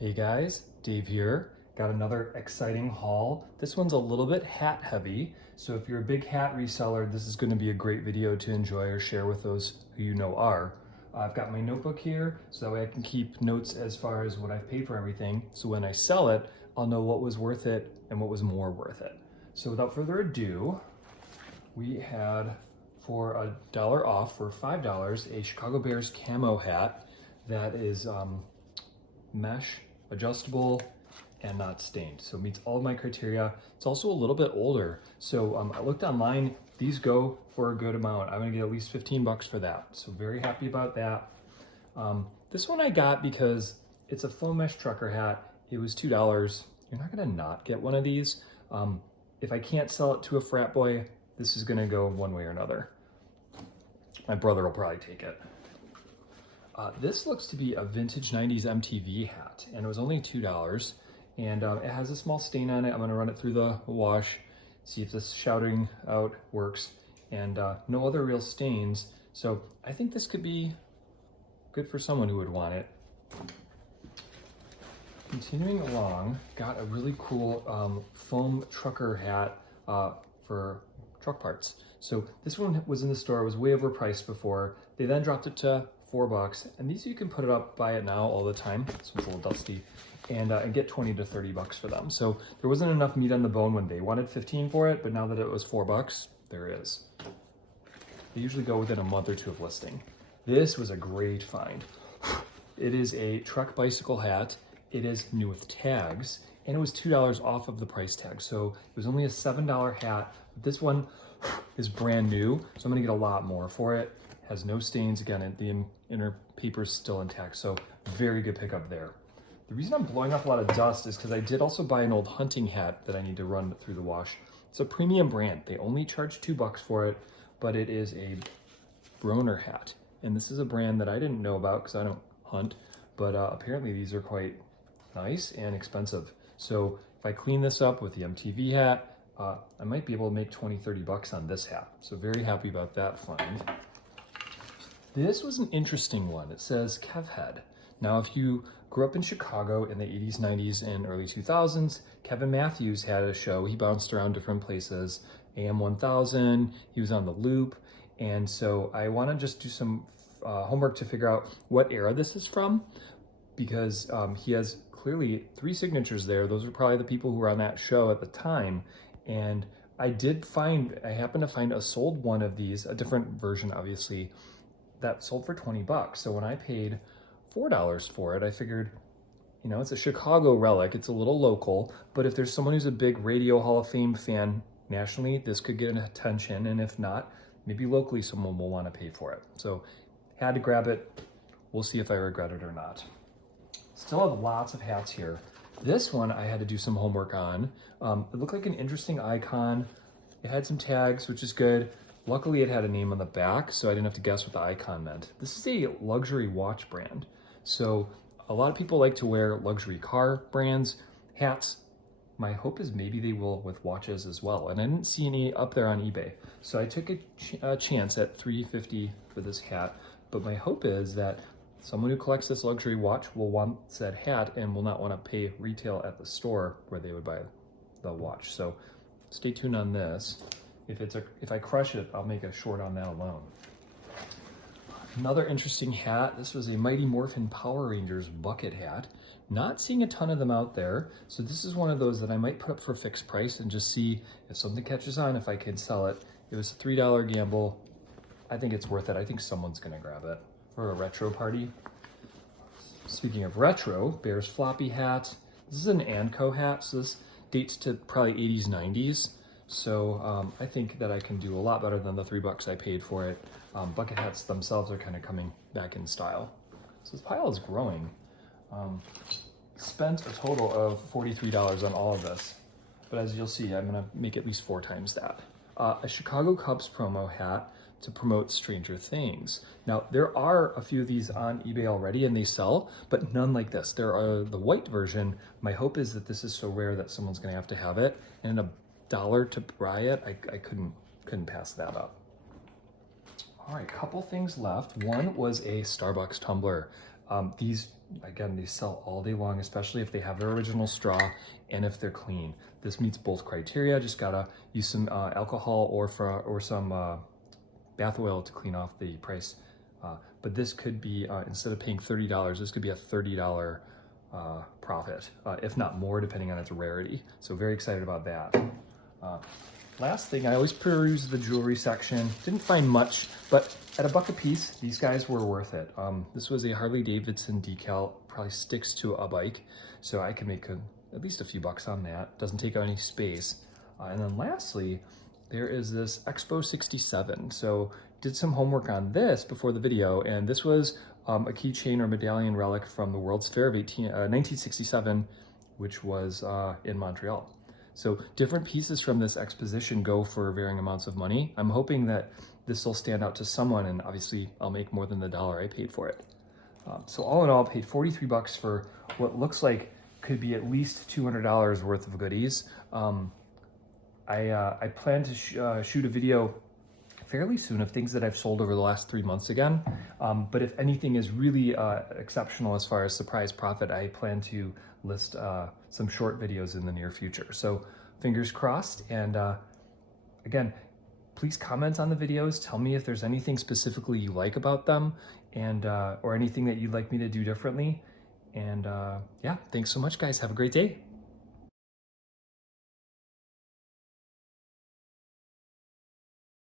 Hey guys, Dave here. Got another exciting haul. This one's a little bit hat heavy, so if you're a big hat reseller, this is going to be a great video to enjoy or share with those who you know are. I've got my notebook here, so that way I can keep notes as far as what I've paid for everything, so when I sell it, I'll know what was worth it and what was more worth it. So without further ado, we had for $1 off, for $5, a Chicago Bears camo hat that is mesh, adjustable, and not stained. So it meets all of my criteria. It's also a little bit older. So I looked online, these go for a good amount. I'm gonna get at least 15 bucks for that. So very happy about that. This one I got because it's a faux mesh trucker hat. It was $2. You're not gonna not get one of these. If I can't sell it to a frat boy, this is gonna go one way or another. My brother will probably take it. This looks to be a vintage 90s MTV hat, and it was only $2. And it has a small stain on it. I'm gonna run it through the wash, see if this shouting out works, and no other real stains. So I think this could be good for someone who would want it. Continuing along, got a really cool foam trucker hat for truck parts. So this one was in the store, it was way overpriced before. They then dropped it to $4, and these you can put it up, buy it now all the time. This one's a little dusty, and get 20 to 30 bucks for them. So there wasn't enough meat on the bone when they wanted 15 for it, but now that it was $4, there is. They usually go within a month or two of listing. This was a great find. It is a truck bicycle hat. It is new with tags, and it was $2 off of the price tag. So it was only a $7 hat. This one is brand new, so I'm gonna get a lot more for it. Has no stains, again, the inner paper's still intact, so very good pickup there. The reason I'm blowing off a lot of dust is because I did also buy an old hunting hat that I need to run through the wash. It's a premium brand. They only charge $2 for it, but it is a Broner hat. And this is a brand that I didn't know about because I don't hunt, but apparently these are quite nice and expensive. So if I clean this up with the MTV hat, I might be able to make 20, 30 bucks on this hat. So very happy about that find. This was an interesting one. It says Kev Head. Now, if you grew up in Chicago in the 80s, 90s, and early 2000s, Kevin Matthews had a show. He bounced around different places. AM 1000, he was on The Loop. And so I want to just do some homework to figure out what era this is from, because he has clearly 3 signatures there. Those are probably the people who were on that show at the time. And I happened to find a sold one of these, a different version, obviously, that sold for 20 bucks. So when I paid $4 for it, I figured, you know, it's a Chicago relic. It's a little local, but if there's someone who's a big Radio Hall of Fame fan nationally, this could get an attention. And if not, maybe locally someone will want to pay for it. So had to grab it. We'll see if I regret it or not. Still have lots of hats here. This one I had to do some homework on. It looked like an interesting icon. It had some tags, which is good. Luckily, it had a name on the back, so I didn't have to guess what the icon meant. This is a luxury watch brand. So a lot of people like to wear luxury car brands, hats. My hope is maybe they will with watches as well. And I didn't see any up there on eBay. So I took a chance at $3.50 for this hat. But my hope is that someone who collects this luxury watch will want said hat and will not want to pay retail at the store where they would buy the watch. So stay tuned on this. If I crush it, I'll make a short on that alone. Another interesting hat. This was a Mighty Morphin Power Rangers bucket hat. Not seeing a ton of them out there. So this is one of those that I might put up for fixed price and just see if something catches on, if I can sell it. It was a $3 gamble. I think it's worth it. I think someone's gonna grab it for a retro party. Speaking of retro, Bears floppy hat. This is an Anco hat, so this dates to probably 80s, 90s. So I think that I can do a lot better than the $3 I paid for it. Bucket hats themselves are kind of coming back in style. So this pile is growing. Spent a total of $43 on all of this. But as you'll see, I'm gonna make at least 4 times that. A Chicago Cubs promo hat to promote Stranger Things. Now, there are a few of these on eBay already and they sell, but none like this. There are the white version. My hope is that this is so rare that someone's gonna have to have it. And $1 to buy it, I couldn't pass that up. All right, couple things left. One was a Starbucks tumbler. These, again, they sell all day long, especially if they have their original straw and if they're clean. This meets both criteria. Just gotta use some alcohol or some bath oil to clean off the price. But this could be, instead of paying $30, this could be a $30 profit, if not more, depending on its rarity. So very excited about that. Last thing, I always peruse the jewelry section. Didn't find much, but at $1 a piece, these guys were worth it. This was a Harley Davidson decal, probably sticks to a bike, so I can make at least a few bucks on that. Doesn't take up any space. And then lastly, there is this Expo 67. So did some homework on this before the video, and this was a keychain or medallion relic from the World's Fair of 1967, which was in Montreal. So different pieces from this exposition go for varying amounts of money. I'm hoping that this will stand out to someone, and obviously I'll make more than the $1 I paid for it. So all in all, I paid 43 bucks for what looks like could be at least $200 worth of goodies. I plan to shoot a video fairly soon of things that I've sold over the last 3 months again. But if anything is really exceptional as far as surprise profit, I plan to list some short videos in the near future. So fingers crossed. And again, please comment on the videos. Tell me if there's anything specifically you like about them, and or anything that you'd like me to do differently. And yeah, thanks so much, guys. Have a great day.